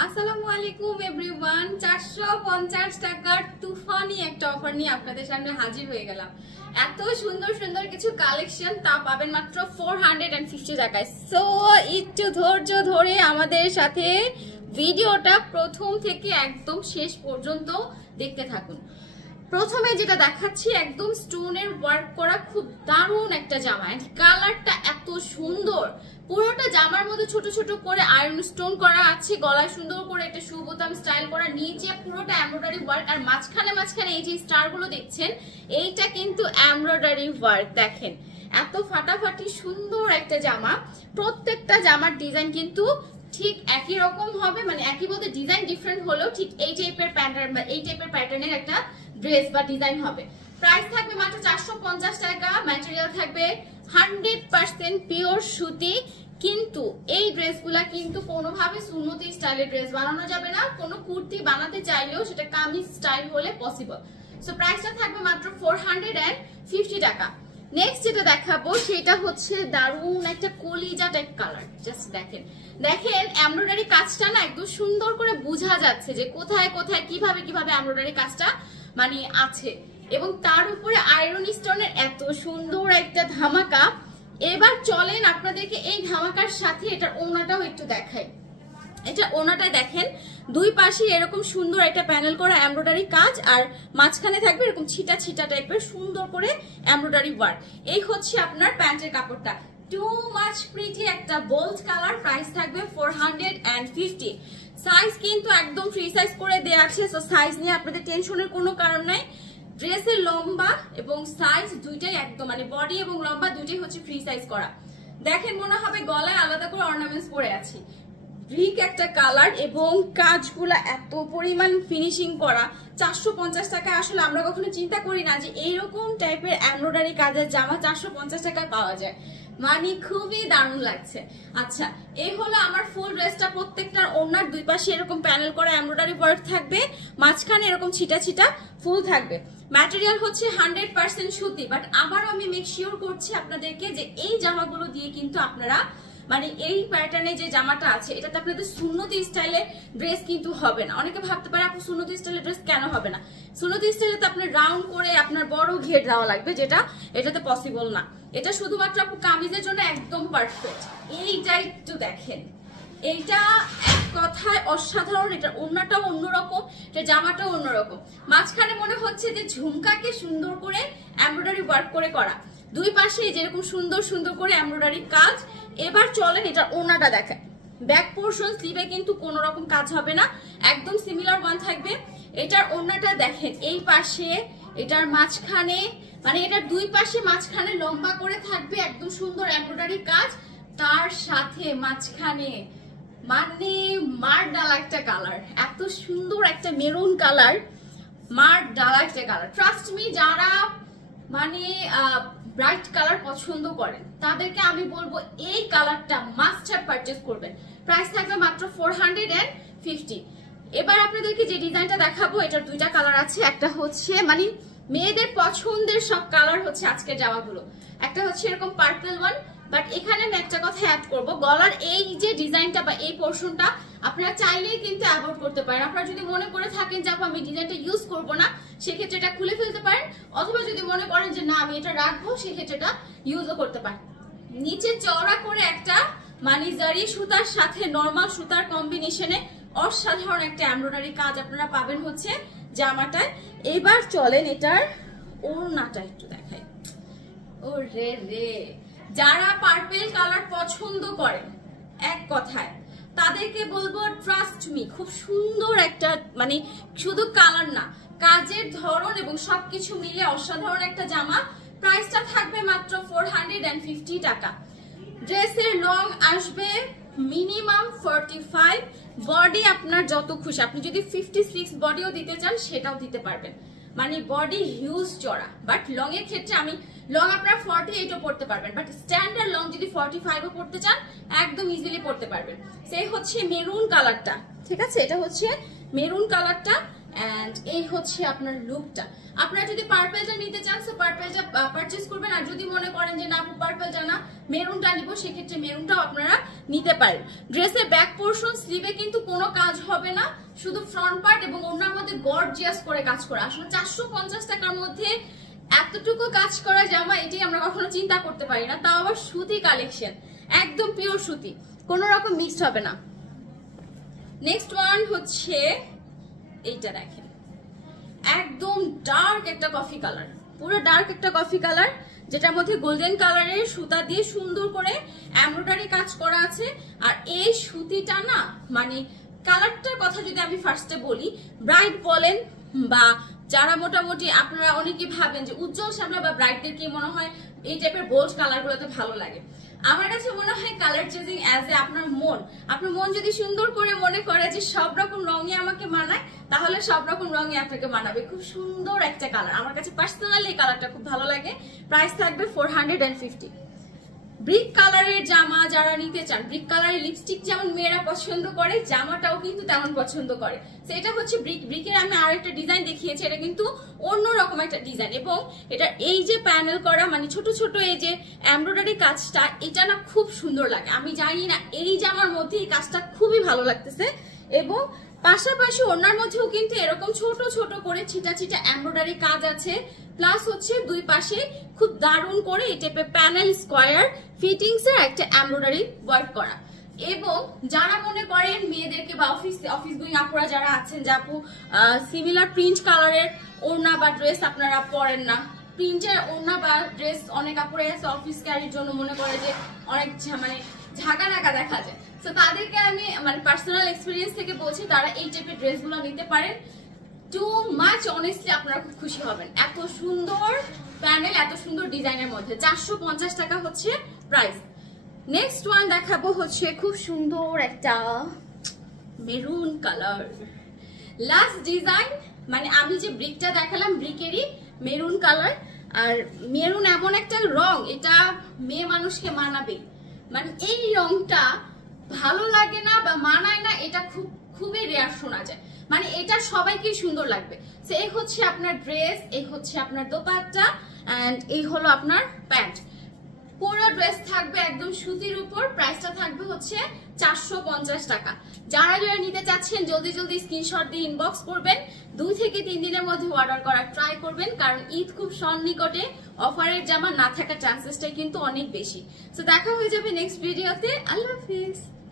আসসালামু আলাইকুম এভরিওয়ান। 450 টাকার তুফানি একটা অফার নিয়ে আপনাদের সামনে হাজির হয়ে গেলাম। এত সুন্দর সুন্দর কিছু কালেকশন তা পাবেন মাত্র 450 টাকায়। সো একটু ধৈর্য ধরে আমাদের সাথে ভিডিওটা প্রথম থেকে একদম শেষ পর্যন্ত দেখতে থাকুন। প্রথমে যেটা দেখাচ্ছি একদম স্টোনের ওয়ার্ক করা খুব দারুণ একটা জামা। কালারটা এত সুন্দর, পুরোটা জামার মধ্যে ছোট ছোট করে আয়রন স্টোন করা আছে, গলায় সুন্দর করে একটা শু বোতাম স্টাইল করা, নিচে পুরোটা এমব্রয়ডারি ওয়ার্ক, আর মাঝখানে এই যে স্টার গুলো দেখছেন এইটা কিন্তু এমব্রয়ডারি ওয়ার্ক। দেখেন এত ফাটাফাটি সুন্দর একটা জামা। প্রত্যেকটা জামার ডিজাইন কিন্তু ঠিক একই রকম হবে, মানে একই বলতে ডিজাইন ডিফারেন্ট হলেও ঠিক এই টাইপের প্যাটার্ন বা এই টাইপের প্যাটার্নের একটা ড্রেস বা ডিজাইন হবে। প্রাইস থাকবে মাত্র 450 টাকা। ম্যাটেরিয়াল থাকবে 100% পিওর সুতি। কিন্তু এই ড্রেসগুলা কিন্তু কোনোভাবে সুন্নতি স্টাইলের ড্রেস বানানো যাবে না। কোনো কুর্তি বানাতে চাইলেও সেটা কামিজ স্টাইল হলে পসিবল। সো প্রাইসটা থাকবে মাত্র 450 টাকা। নেক্সট যেটা দেখাবো সেটা হচ্ছে দারুণ একটা কলিজা টাইপ কালার। জাস্ট দেখেন দেখেন এমব্রয়ডারি কাজটা না একদম সুন্দর করে বোঝা যাচ্ছে যে কোথায় কোথায় কিভাবে কিভাবে এমব্রয়ডারি কাজটা মানে আছে, এবং তার উপরে আয়রন স্টোনের এত সুন্দর একটা ধামাকা। এবার চলেন আপনাদেরকে এই ধামাকার সাথে এটার ওড়নাটাও একটু দেখাই। এটা ওড়নাটা দেখেন দুই পাশে এরকম সুন্দর একটা প্যানেল করা এমব্রয়ডারি কাজ, আর মাঝখানে থাকবে এরকম ছিটা ছিটা টাইপের সুন্দর করে এমব্রয়ডারি ওয়ার্ক। এই হচ্ছে আপনার প্যান্টের কাপড়টা। টু মাচ প্রিটি একটা বোল্ড কালার। প্রাইস থাকবে 450। সাইজ কিন্তু একদম ফ্রি সাইজ করে দেওয়া আছে, সো সাইজ নিয়ে আপনাদের টেনশনের কোনো কারণ নাই। ড্রেসের লম্বা এবং সাইজ দুইটাই একদম মানে বডি এবং লম্বা দুইটাই হচ্ছে ফ্রি সাইজ করা। দেখেন মনে হবে গলায় আলাদা করে অর্নামেন্টস পরে আছি। ব্রিক একটা কালার এবং কাজগুলা এত পরিমাণ ফিনিশিং করা। 450 টাকায় আসলে আমরা কখনো চিন্তা করি না যে এইরকম টাইপের এমব্রয়ডারি কাজের জামা 450 টাকায় পাওয়া যায়, মানে খুবই দারুণ লাগছে। আচ্ছা, এই হলো আমার ফুল ড্রেসটা। প্রত্যেকটার ওড়নার দুই পাশে এরকম প্যানেল করা এমব্রয়ডারি ওয়ার্ক থাকবে, মাঝখানে এরকম ছিটা ছিটা ফুল থাকবে। ম্যাটেরিয়াল হচ্ছে 100% সুতি। বাট আবার আমি মেক শিওর করছি আপনাদেরকে যে এই জামাগুলো দিয়ে কিন্তু আপনারা মানে এই প্যাটার্নে যে জামাটা আছে এটাতে আপনাদের সুন্নতি স্টাইলে ড্রেস কিন্তু হবে না। অনেকে ভাবতে পারে আপু সুন্নতি স্টাইলের ড্রেস কেন হবে না। সুন্নতি স্টাইলে তো আপনার রাউন্ড করে আপনার বড় ঘের দেওয়া লাগবে, যেটা এটাতে পসিবল না। এটা শুধুমাত্র আপু কামিজের জন্য একদম পারফেক্ট। এইটা একটু দেখেন, এইটা এক কথায় অসাধারণ। এটা ওড়নাটাও অন্যরকম, এটা জামাটাও অন্যরকম। মাঝখানে মনে হচ্ছে যে ঝুমকাকে সুন্দর করে এমব্রয়ডারি ওয়ার্ক করে করা, দুই পাশে যেরকম সুন্দর সুন্দর করে এমব্রয়ডারি কাজ। এবার চলেন এটা ওড়নাটা দেখায়। ব্যাক পোর্শন স্লিভে কিন্তু কোনো রকম কাজ হবে না, একদম সিমিলার ওয়ান থাকবে। এটার ওড়নাটা দেখেন, এই পাশে এটার মাঝখানে মানে এটার দুই পাশে মাঝখানে লম্বা করে থাকবে একদম সুন্দর এমব্রয়ডারি কাজ, তার সাথে মাঝখানে মানে মার ডালা একটা কালার, এত সুন্দর একটা মেরুন কালার, মার ডালা একটা কালার। ট্রাস্ট মি, যারা মানে ব্রাইট কালার পছন্দ করেন তাদেরকে আমি বলবো এই কালারটা মাস্ট হ্যাভ পারচেজ করবেন। প্রাইস থাকবে মাত্র 450। এবার আপনাদেরকে যে ডিজাইনটা দেখাবো এটার দুইটা কালার আছে। একটা হচ্ছে মানে মেয়েদের পছন্দের সব কালার হচ্ছে আজকের জামাগুলো। একটা হচ্ছে এরকম পার্পল ওয়ান, বাট এখানে আমি একটা কথা অ্যাড করবো, গলার এই যে ডিজাইনটা বা এই পোর্শনটা আপনারা চাইলেই কিন্তু অ্যাভয়েড করতে পারেন। আপনারা যদি মনে করে থাকেন যে আমি ডিজাইনটা ইউজ করবো না, সেক্ষেত্রে এটা খুলে ফেলতে পারেন, অথবা যদি মনে করেন যে না আমি এটা রাখবো, সেক্ষেত্রে এটা ইউজও করতে পারেন। নিচে চওড়া করে একটা মানে জারি সুতার সাথে নর্মাল সুতার কম্বিনেশনে অসাধারণ একটা এমব্রয়ডারি কাজ আপনারা পাবেন হচ্ছে জামাটায়। এবার চলেন এটার ওড়নাটা একটু দেখাই। ও রে রে, যারা পার্পল কালার পছন্দ করেন এক কথায় তাদেরকে বলবো ট্রাস্ট মি, খুব সুন্দর একটা মানে শুধু কালার না, কাজের ধরন এবং সবকিছু মিলে অসাধারণ একটা জামা। প্রাইসটা থাকবে মাত্র 450 টাকা। ড্রেসের লং আসবে মিনিমাম 45, বডি আপনার যত খুশি, আপনি যদি 56 বডিও দিতে চান সেটাও দিতে পারবেন, মানে বডি হিউজ চড়া। বাট লং এর ক্ষেত্রে আমি লং আপনার 48ও পড়তে পারবেন, বাট স্ট্যান্ডার্ড লং যদি 45ও পড়তে চান একদম ইজিলি পড়তে পারবেন। সেই হচ্ছে মেরুন কালারটা, ঠিক আছে, এটা হচ্ছে মেরুন কালারটা। এন্ড এই হচ্ছে আপনার লুকটা। আপনারা যদি পার্পলটা নিতে চান সো পার্পলটা পারচেজ করবেন, আর যদি মনে করেন যে না আপু পার্পলটা না মেরুনটা নিব, সেক্ষেত্রে মেরুনটাও আপনারা নিতে পারেন। ড্রেসের ব্যাক পোর্শন স্লিভে কিন্তু কোনো কাজ হবে না, শুধু ফ্রন্ট পার্ট এবং ওনার মধ্যে গর্জিয়াস করে কাজ করা। আসলে 450 টাকার মধ্যে এতটুকু কাজ করা জামা এটাই আমরা কখনো চিন্তা করতে পারি না, তাও আবার সুতি কালেকশন, একদম পিওর সুতি, কোনো রকম মিক্সড হবে না। নেক্সট ওয়ান হচ্ছে এইটা, দেখেন একদম ডার্ক একটা কফি কালার, পুরো ডার্ক একটা কফি কালার, যেটার মধ্যে গোল্ডেন কালারের সুতা দিয়ে সুন্দর করে এমব্রয়ডারি কাজ করা আছে। আর এই সুতিটা না মানে কালারটার কথা যদি আমি ফার্স্টে বলি, ব্রাইট বলেন বা যারা মোটামুটি আপনারা অনেকে ভাবেন যে উজ্জ্বল শ্যামলা বা ব্রাইটদের কি মনে হয় এই টাইপের বোল্ড কালারগুলোতে ভালো লাগে, আমার কাছে মনে হয় কালার চেজিং অ্যাজ এ আপনার মন যদি সুন্দর করে মনে করে যে সব রকম রঙে আমাকে মানায়, তাহলে সব রকম রঙে আপনাকে মানাবে। খুব সুন্দর একটা কালার, আমার কাছে পার্সোনালি এই কালারটা খুব ভালো লাগে। প্রাইস থাকবে 450। ব্রিক কালারের জামা যারা নিতে চান, ব্রিক কালারের লিপস্টিক যেমন মেয়েরা পছন্দ করে, জামাটাও কিন্তু তেমন পছন্দ করে। সেটা হচ্ছে ব্রিকের আমি আরেকটা ডিজাইন দেখিয়েছি, এটা কিন্তু অন্যরকম একটা ডিজাইন, এবং এটা এই যে প্যানেল করা মানে ছোট ছোট এই যে এমব্রয়ডারি কাজটা, এটা না খুব সুন্দর লাগে। আমি জানি না এই জামার মধ্যে এই কাজটা খুবই ভালো লাগতেছে, এবং পাশাপাশি ওনার মধ্যেও কিন্তু এরকম ছোট ছোট করে ছিটা ছিটা এমব্রয়ডারি কাজ আছে, প্লাস হচ্ছে দুই পাশে খুব দারুণ করে এই টাইপের প্যানেল স্কোয়ার ফিটিংস এর একটা এমব্রয়ডারি ওয়ার্ক করা। এবং যারা মনে করেন মেয়েদেরকে বা অফিস গোয়িং আপুরা যারা আছেন যে আপু সিমিলার প্রিন্ট কালারের ওড়না বা ড্রেস আপনারা পরেন না, প্রিন্টের ওড়না বা ড্রেস অনেক আপুরা আছে অফিস ক্যারির জন্য মনে করে যে অনেক মানে ঝাঁকা নাকা দেখা যায়, তো তাদেরকে আমি মানে পার্সোনাল এক্সপিরিয়েন্স থেকে বলছি তারা এই টাইপের ড্রেসগুলো নিতে পারেন। টু মাচ অনেস্টলি আপনারা খুব খুশি হবেন, এত সুন্দর প্যানেল এত সুন্দর ডিজাইনের মধ্যে 450 টাকা হচ্ছে প্রাইস। নেক্সট ওয়ান দেখাবো হচ্ছে খুব সুন্দর একটা মেরুন কালার, লাস্ট ডিজাইন, মানে আমি যে ব্রিকটা দেখালাম ব্রিকেরই মেরুন কালার। আর মেরুন এমন একটা রং, এটা মেয়ে মানুষকে মানাবে, মানে এই রংটা ভালো লাগে না বা মানায় না এটা খুবই রেয়ার শোনা যায়, মানে এটা সবাইকে সুন্দর লাগবে। সো এই হচ্ছে আপনার ড্রেস, এই হচ্ছে আপনার দোপাট্টা, এন্ড এই হলো আপনার প্যান্ট। পুরো ড্রেস থাকবে একদম সুতির উপর, প্রাইসটা থাকবে হচ্ছে 450 টাকা। যারা যারা নিতে চাচ্ছেন জলদি জলদি স্ক্রিনশট দিয়ে ইনবক্স করবেন, 2 থেকে 3 দিনের মধ্যে অর্ডার করার ট্রাই করবেন, কারণ ঈদ খুব সন্নিকটে, অফারের জামা না থাকার চান্সেসটাই কিন্তু অনেক বেশি। সো দেখা হয়ে যাবে নেক্সট ভিডিওতে। আল্লাহ হাফিজ।